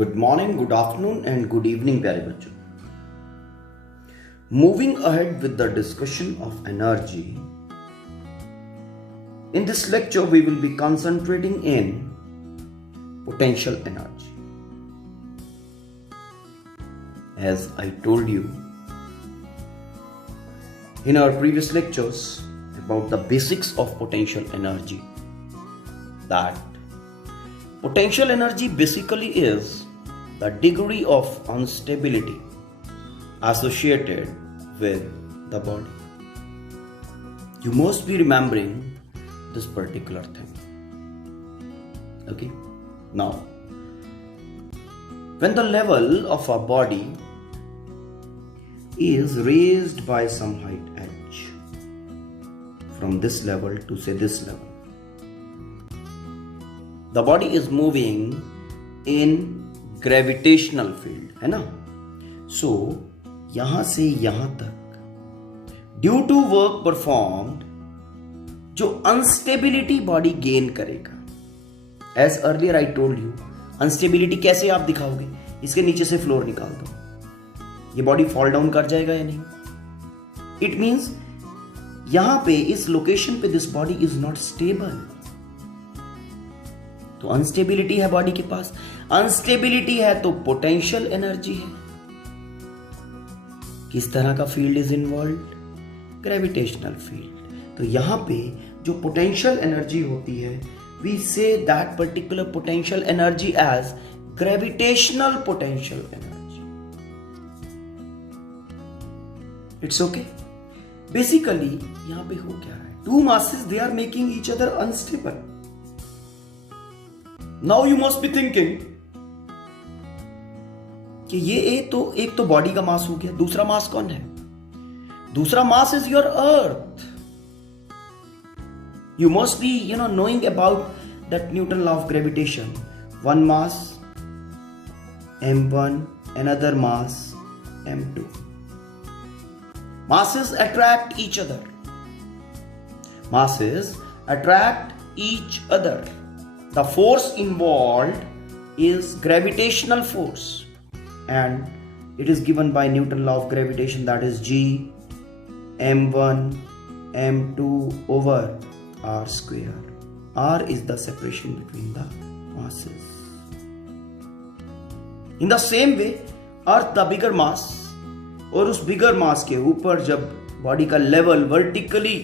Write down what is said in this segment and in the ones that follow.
Good morning, good afternoon and good evening प्यारे बच्चों. Moving ahead with the discussion of energy. In this lecture, we will be concentrating in potential energy. As I told you in our previous lectures about the basics of potential energy, that potential energy basically is the degree of instability associated with the body. You must be remembering this particular thing. Okay? Now, when the level of a body is raised by some height h, from this level to say this level, the body is moving in gravitational field, है ना? So, यहां से यहां तक due to work performed जो unstability body gain करेगा. As earlier I told you, unstability कैसे आप दिखाओगे? इसके नीचे से फ्लोर निकाल दो, ये बॉडी फॉल डाउन कर जाएगा या नहीं? इट मींस यहां पे इस लोकेशन पे this body is not stable. तो अनस्टेबिलिटी है बॉडी के पास. अनस्टेबिलिटी है तो पोटेंशियल एनर्जी है. किस तरह का field is involve? Gravitational field. तो यहां पे जो पोटेंशियल एनर्जी होती है, we say that particular potential energy as gravitational potential energy. It's okay. Basically यहां पे हो क्या रहा है? Two masses they are making each other unstable. Now you must be thinking कि ये एक तो बॉडी का मास हो गया, दूसरा मास कौन है? दूसरा mass is your earth. You must be knowing about that Newton law of gravitation. One mass m1, another mass m2. Masses attract each other. Masses attract each other. The force involved is gravitational force, and it is given by Newton law of gravitation, that is G m1 m2 over r square. R is the separation between the masses. In the same way, Earth the bigger mass, और उस बिगर मास के ऊपर जब बॉडी का level vertically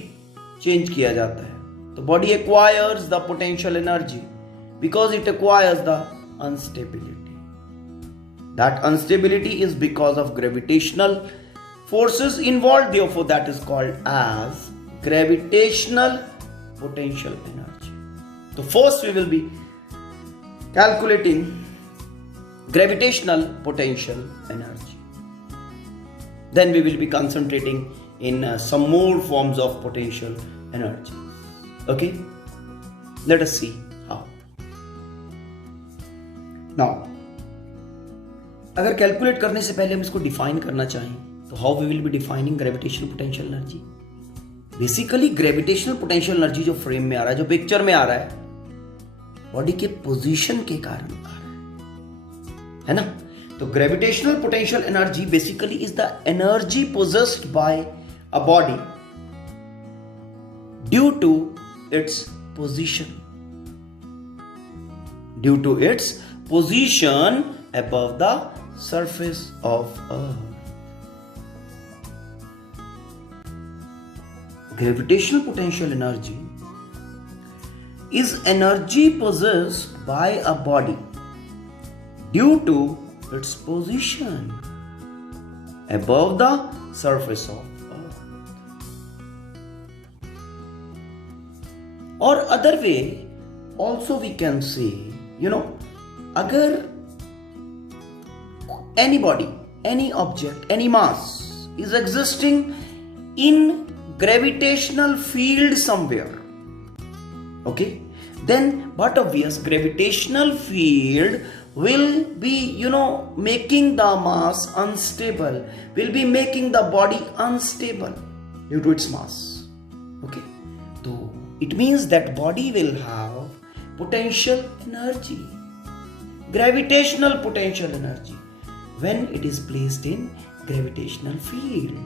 change किया जाता है तो body acquires the potential energy because it acquires the instability. That instability is because of gravitational forces involved, therefore that is called as gravitational potential energy. So first we will be calculating gravitational potential energy. Then we will be concentrating in some more forms of potential energy. Okay? Let us see how. Now, अगर calculate करने से पहले हम इसको define करना चाहें तो how we will be defining gravitational potential energy. Basically gravitational potential energy जो फ्रेम में आ रहा है, जो पिक्चर में आ रहा है, बॉडी के पोजीशन के कारण आ रहा है ना? तो gravitational potential energy basically is the energy possessed by a body due to its position. Due to its position above the surface of Earth. Gravitational potential energy is energy possessed by a body due to its position above the surface of Earth. Or other way also we can say, अगर any body, any object, any mass is existing in gravitational field somewhere, okay, then but obvious gravitational field will be making the mass unstable, will be making the body unstable due to its mass. Okay, so it means that body will have potential energy. gravitational potential energy when it is placed in gravitational field.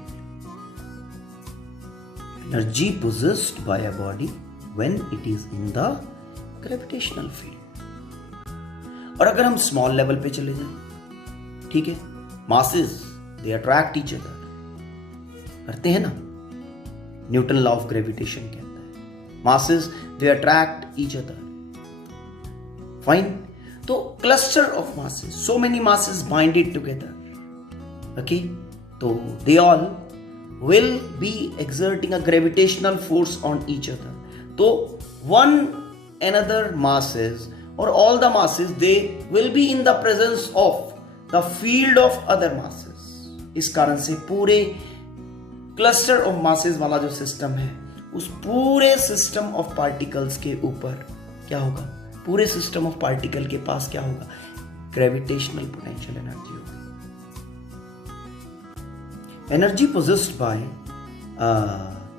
Energy possessed by a body when it is in the gravitational field. और अगर हम small level पे चले जाएं, ठीक है, masses they attract each other, करते हैं ना, न्यूटन लॉ ऑफ ग्रेविटेशन कहता है masses they attract each other. Fine. तो cluster of masses, so many masses binded together, okay, तो they all will be exerting a gravitational force on each other. तो one another masses or all the masses they will be in the presence of the field of other masses. इस कारण से पूरे cluster of masses वाला जो सिस्टम है, उस पूरे सिस्टम ऑफ पार्टिकल्स के ऊपर क्या होगा, पूरे सिस्टम ऑफ पार्टिकल के पास क्या होगा, ग्रेविटेशनल पोटेंशियल एनर्जी होगी. Energy possessed by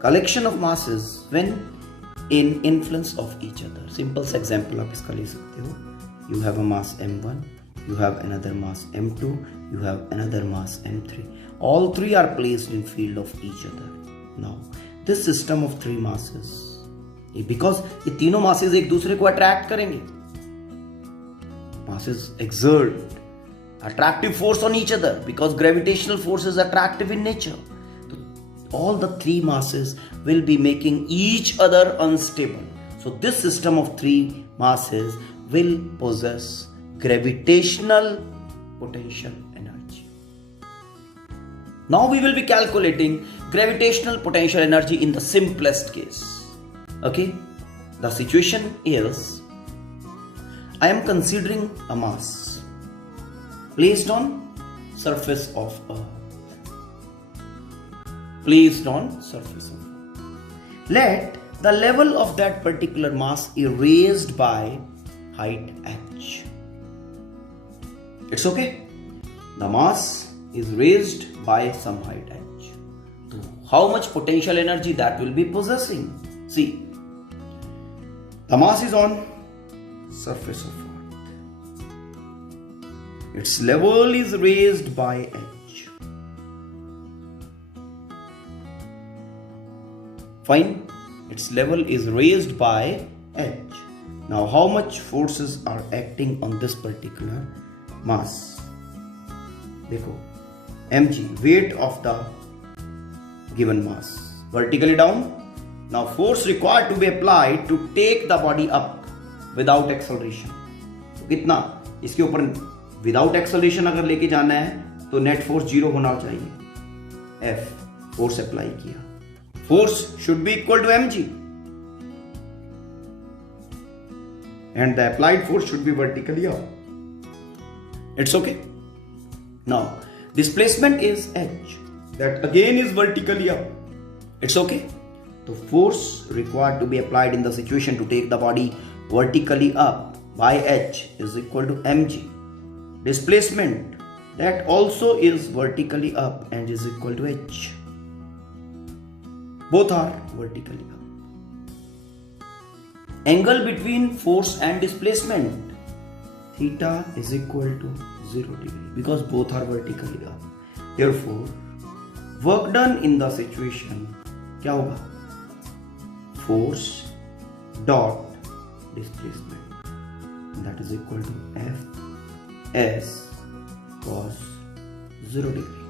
collection of masses when in influence of each other. Simple से example आप इसका ले सकते हो. You have a mass m1, you have another mass m2, you have another mass m3. All three are placed in field of each other. Now this system of three masses, because ये तीनों masses एक दूसरे को attract करेंगे, masses exert attractive force on each other because gravitational force is attractive in nature. So all the three masses will be making each other unstable. So this system of three masses will possess gravitational potential energy. Now we will be calculating gravitational potential energy in the simplest case. Okay, the situation is I am considering a mass placed on surface of earth. Placed on surface of earth. Let the level of that particular mass is raised by height h. It's okay. The mass is raised by some height h. So how much potential energy that will be possessing? See, the mass is on surface of earth. Its level is raised by h. Fine. Its level is raised by h. Now how much forces are acting on this particular mass? देखो, mg, weight of the given mass, vertically down. Now force required to be applied to take the body up without acceleration. तो कितना इसके ऊपर without acceleration अगर लेके जाना है तो नेट फोर्स 0 होना चाहिए. F फोर्स अप्लाई किया, force should be equal to mg and the applied force should be vertically up. It's okay. Now displacement is h, that again is vertically up. It's okay. The force required to be applied in the situation to take the body vertically up by h is equal to mg. Displacement that also is vertically up and is equal to h. Both are vertically up. Angle between force and displacement, theta is equal to 0 degree because both are vertically up. Therefore, work done in the situation क्या होगा? Force dot displacement, that is equal to F S cos 0 degree.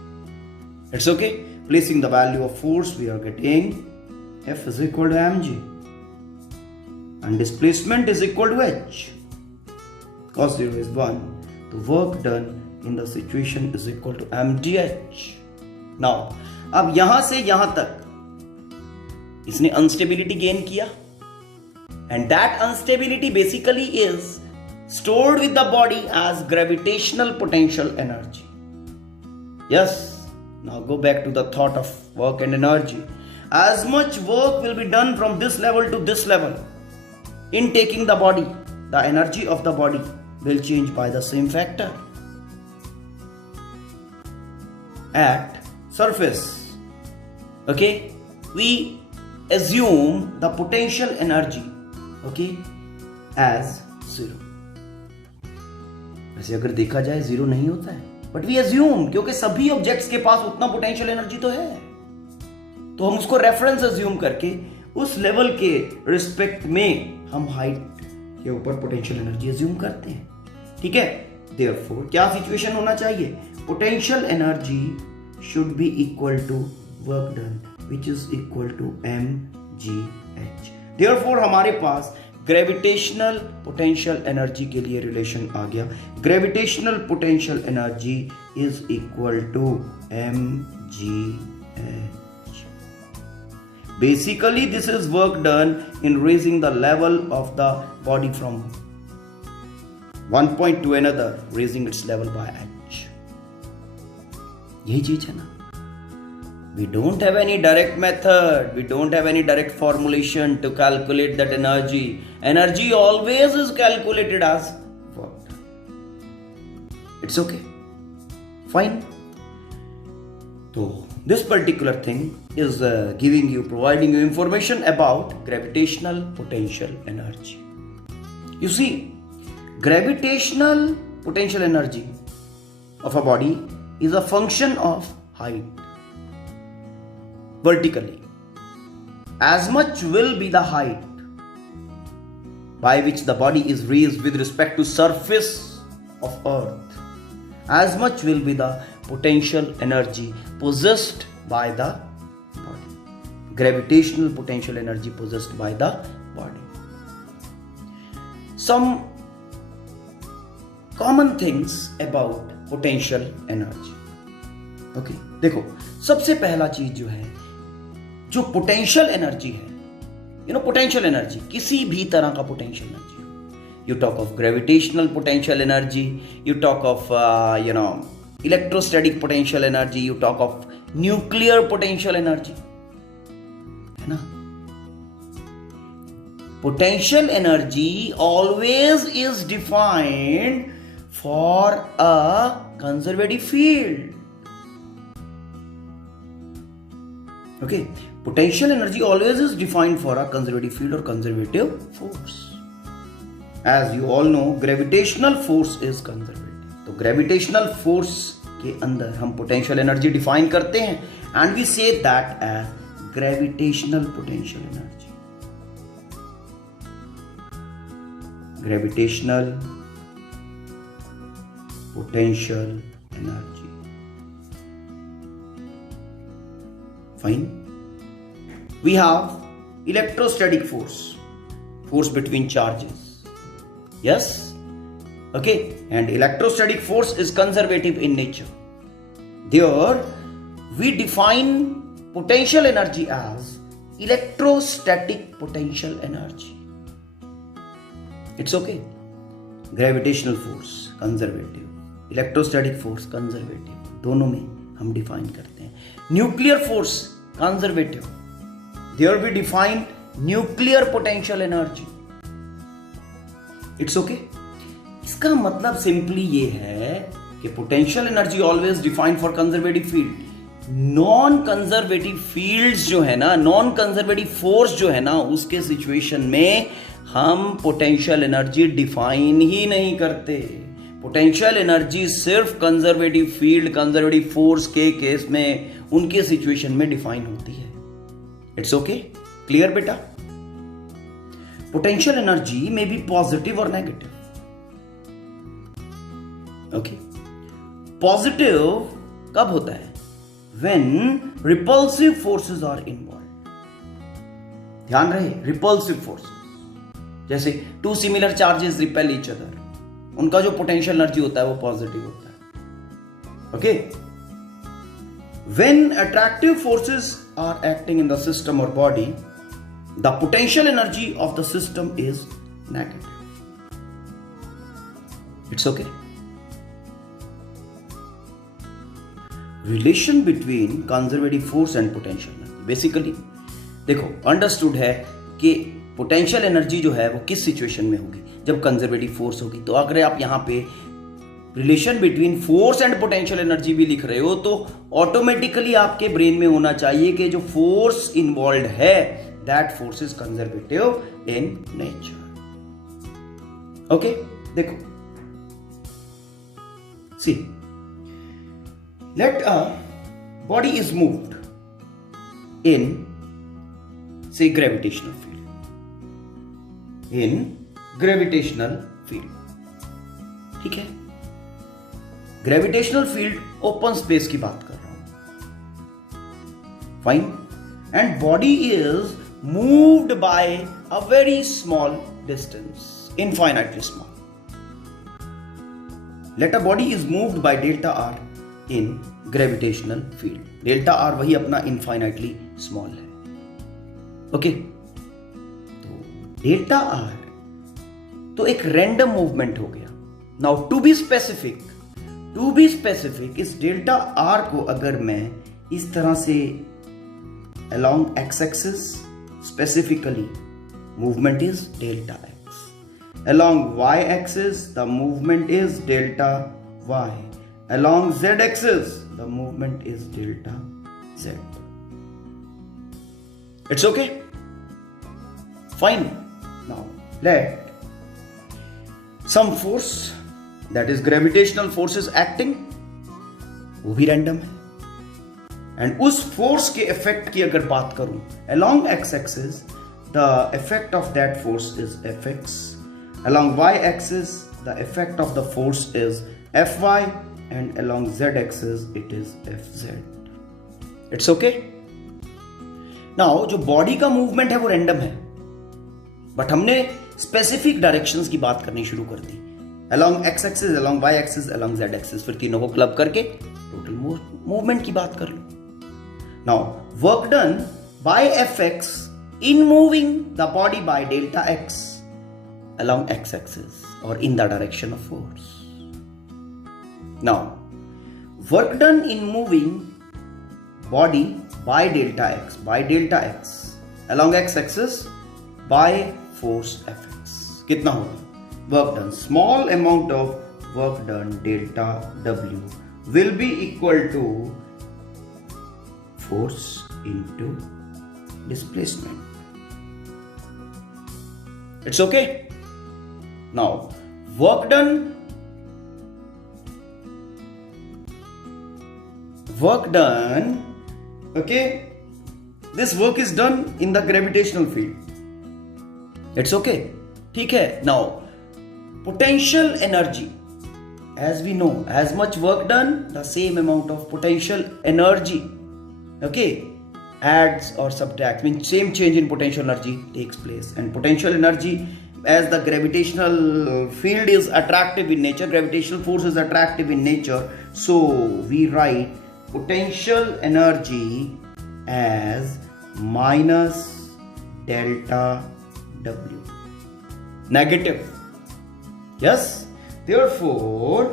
It's okay. Placing the value of force, we are getting F is equal to mg and displacement is equal to h. Cos 0 is 1. The work done in the situation is equal to mgh. Now, अब यहां से यहां तक इसने instability gain किया and that instability basically is stored with the body as gravitational potential energy. Yes. Now go back to the thought of work and energy. As much work will be done from this level to this level in taking the body, the energy of the body will change by the same factor. At surface, okay, we assume the potential energy, okay, as 0. वैसे अगर देखा जाए जीरो नहीं होता है, but we assume, क्योंकि सभी ऑब्जेक्ट्स के पास उतना पोटेंशियल एनर्जी तो है, तो हम उसको रेफरेंस अज्यूम करके उस लेवल के रिस्पेक्ट में हम हाइट के ऊपर पोटेंशियल एनर्जी अज्यूम करते हैं। ठीक है, देयरफॉर क्या सिचुएशन होना चाहिए? Potential energy should be equal to work done which is equal to mgh। Therefore हमारे पास ग्रेविटेशनल पोटेंशियल एनर्जी के लिए रिलेशन आ गया। Gravitational potential energy is equal to mgh। Basically, this is work done in raising the level of the body from one point to another, raising its level by h. यही चीज है ना। We don't have any direct method. We don't have any direct formulation to calculate that energy. Energy always is calculated as work. It's okay. Fine. So this particular thing is providing you information about gravitational potential energy. You see, gravitational potential energy of a body is a function of height. Vertically, as much will be the height by which the body is raised with respect to surface of earth, as much will be the potential energy possessed by the body. Gravitational potential energy possessed by the body. Some common things about potential energy. Okay, देखो सबसे पहला चीज जो है, जो potential energy है, potential energy किसी भी तरह का potential energy, you talk of gravitational potential energy, you talk of electrostatic potential energy, you talk of nuclear potential energy, है ना। Potential energy always is defined for a conservative field. Okay, potential energy always is defined for a conservative field और conservative force. As you all know, gravitational force is conservative. तो gravitational force के अंदर हम potential energy define करते हैं and we say that as gravitational potential energy. Gravitational potential energy. Fine. We have electrostatic force, force between charges. Yes? Okay. And electrostatic force is conservative in nature. There, we define potential energy as electrostatic potential energy. It's okay. Gravitational force, conservative. Electrostatic force, conservative. दोनों में हम define करते हैं। Nuclear force conservative, there we define nuclear potential energy. It's okay. इसका मतलब simply ये है कि potential energy always defined for conservative field. Non conservative fields जो है ना, नॉन कंजर्वेटिव फोर्स जो है ना, उसके सिचुएशन में हम पोटेंशियल एनर्जी डिफाइन ही नहीं करते। पोटेंशियल एनर्जी सिर्फ कंजर्वेटिव फील्ड, कंजर्वेटिव फोर्स के केस में, उनके सिचुएशन में डिफाइन होती है। इट्स ओके, क्लियर बेटा? पोटेंशियल एनर्जी में बी पॉजिटिव और नेगेटिव। ओके, पॉजिटिव कब होता है? When repulsive forces are involve. ध्यान रहे, रिपल्सिव फोर्सेस, जैसे two similar charges repel each other, उनका जो पोटेंशियल एनर्जी होता है वो पॉजिटिव होता है। Okay, when attractive forces are acting in the system और body, the potential energy of the system is negative. It's okay. Relation between conservative force and potential energy, basically देखो understood है कि potential energy जो है वो किस सिचुएशन में होगी, जब कंजर्वेटिव फोर्स होगी। तो अगर आप यहां पे relation between force and potential energy भी लिख रहे हो तो ऑटोमेटिकली आपके ब्रेन में होना चाहिए कि जो फोर्स इन्वॉल्व है that force is conservative in nature. Okay, देखो See, let a body is moved in, say, gravitational field. In gravitational field, ठीक है, ग्रेविटेशनल फील्ड ओपन स्पेस की बात कर रहा हूं, fine, and body is moved by a very small distance, infinitely small. Let a body is moved by delta r in gravitational field. Delta r वही अपना infinitely small है. Okay, तो delta r तो एक रैंडम मूवमेंट हो गया. Now to be specific, इस delta r को अगर मैं इस तरह से along x axis, specifically movement is delta x. Along y axis the movement is delta y. Along z axis the movement is delta z. It's okay? Fine. Now let some force, that is gravitational forces acting, वो भी रैंडम है, एंड उस फोर्स के इफेक्ट की अगर बात करूं along x axis, the effect of that force is fx. Along y axis the effect of the force is fy, and along z axis it is fz. It's okay? Now जो बॉडी का मूवमेंट है वो रैंडम है, बट हमने स्पेसिफिक डायरेक्शंस की बात करनी शुरू कर दी. along x axis, along y axis, along z axis, फिर तीनों को क्लब करके टोटल मूवमेंट की बात कर लो. Now work done by fx in moving the body by delta x along x axis or in the direction of force. Now work done in moving body by delta x along x axis by force fx. कितना होगा? Work done, small amount of work done delta w will be equal to force into displacement. It's okay? Now work done okay, this work is done in the gravitational field. It's okay, ठीक है. Now potential energy, as we know, as much work done, the same amount of potential energy, okay, adds or subtracts, means same change in potential energy takes place. And potential energy, as the gravitational field is attractive in nature, gravitational force is attractive in nature, so we write potential energy as minus delta w, negative. Yes, therefore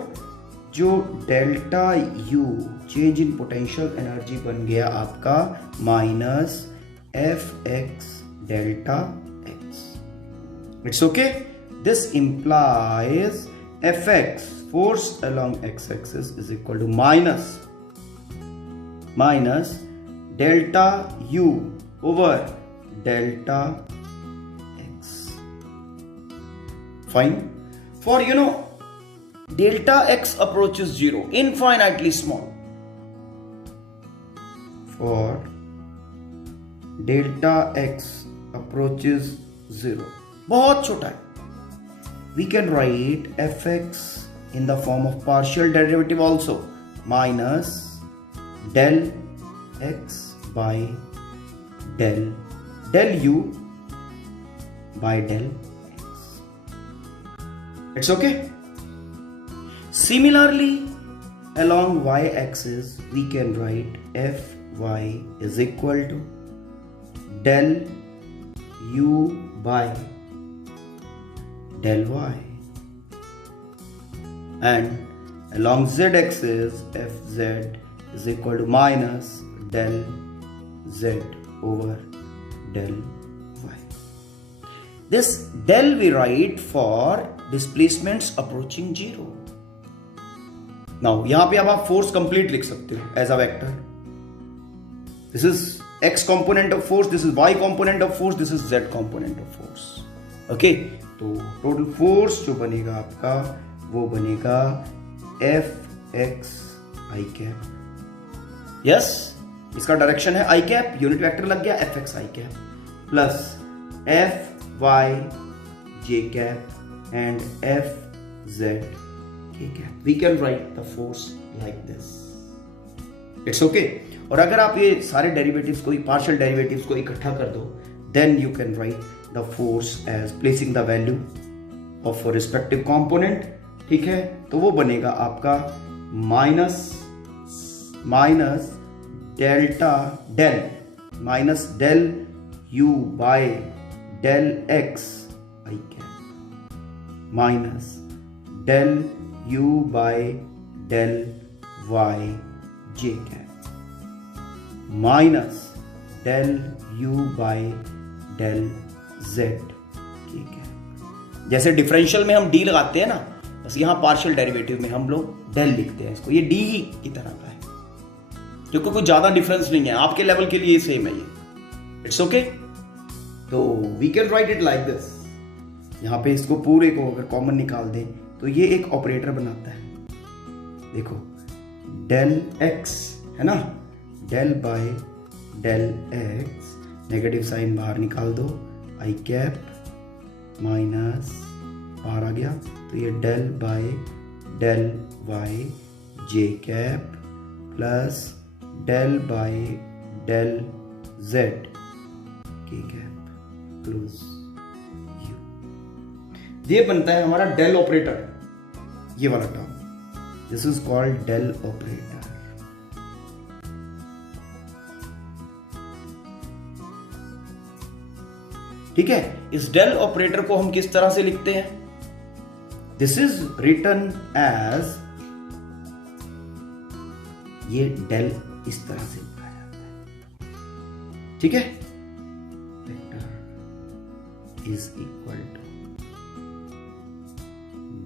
जो delta u change in potential energy बन गया आपका minus f x delta x. It's okay. This implies f x force along x axis is equal to minus delta u over delta x. Fine. For delta x approaches 0, infinitely small. For delta x approaches 0, बहुत छोटा है. We can write fx in the form of partial derivative also, minus del x by del u by del. It's okay. Similarly, along y-axis we can write fy is equal to del u by del y, and along z-axis fz is equal to minus del z over del y. This del we write for displacements approaching 0. Now यहां पे अब आप force complete लिख सकते हो as a vector. This is x component of force, this is y component of force, this is z component of force. Okay, तो total force जो बनेगा आपका वो बनेगा F x i cap, yes इसका डायरेक्शन है आई कैप, यूनिट वेक्टर लग गया F x i cap, plus F y j cap and F z k cap. We can write the force like this. It's okay. और अगर आप ये सारे डेरिवेटिव्स को, पार्शियल डेरिवेटिव्स को इकट्ठा कर दो, then you can write the force as placing the value of respective component. ठीक है, तो वो बनेगा आपका minus delta del minus del u by del x i cap minus del u by del y j cap minus del u by del z k cap. जैसे differential में हम डी लगाते हैं ना, बस यहां पार्शियल डेरिवेटिव में हम लोग डेल लिखते हैं इसको. ये डी ही की तरह का है क्योंकि कुछ ज्यादा डिफरेंस नहीं है, आपके लेवल के लिए सेम है ये. It's okay. तो we can write it like this. यहां पे इसको पूरे को अगर कॉमन निकाल दें तो ये एक ऑपरेटर बनाता है. देखो डेल एक्स है ना, del by del x, negative sign बाहर निकाल दो, आई कैप माइनस बाहर आ गया, तो ये del by del y j cap plus del by del z k cap close you. ये बनता है हमारा डेल ऑपरेटर, ये वाला term. This is called del operator. ठीक है, इस डेल ऑपरेटर को हम किस तरह से लिखते हैं? दिस इज रिटन एज, ये डेल इस तरह से लिखा जाता है. ठीक है, vector is equal to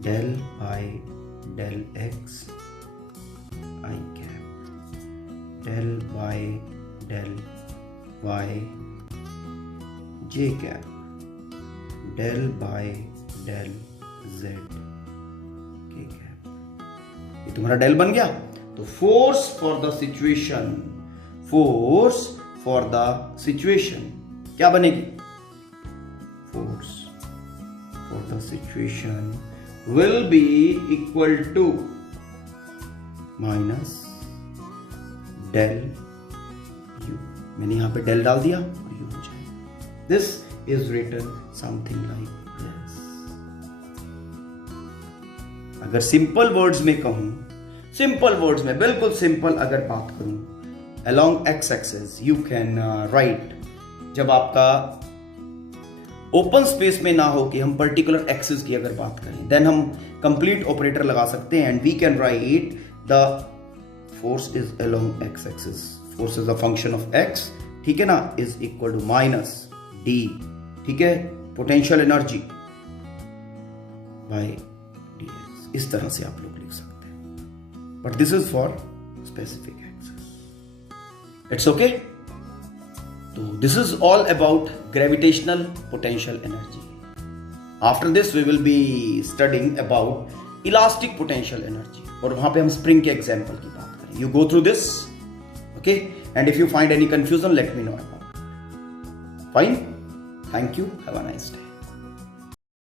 del by del x i cap del by del y j cap del by del z k cap. ये तुम्हारा डेल बन गया. तो force for the situation, force for the situation क्या बनेगी? Force for the situation will be equal to minus del u. मैंने यहां पे डेल डाल दिया और यू हो जाएगा. This is written something like this. अगर सिंपल वर्ड्स में कहूं, सिंपल वर्ड्स में बिल्कुल सिंपल अगर बात करूं, along x axis you can write, जब आपका ओपन स्पेस में ना हो कि हम पर्टिकुलर एक्सिस की अगर बात करें, देन हम कंप्लीट ऑपरेटर लगा सकते हैं and we can write the force is along x axis. Force is a function of x, ठीक है ना, is equal to minus d. ठीक है, पोटेंशियल एनर्जी बाय dx. इस तरह से आप लोग लिख सकते हैं, but this is for specific axis. It's okay. तो this is all about gravitational potential energy. After this we will be studying about elastic potential energy, और वहां पे हम स्प्रिंग के एग्जांपल की बात करें. You go through this, okay, and if you find any confusion let me know about. Fine, thank you, have a nice day.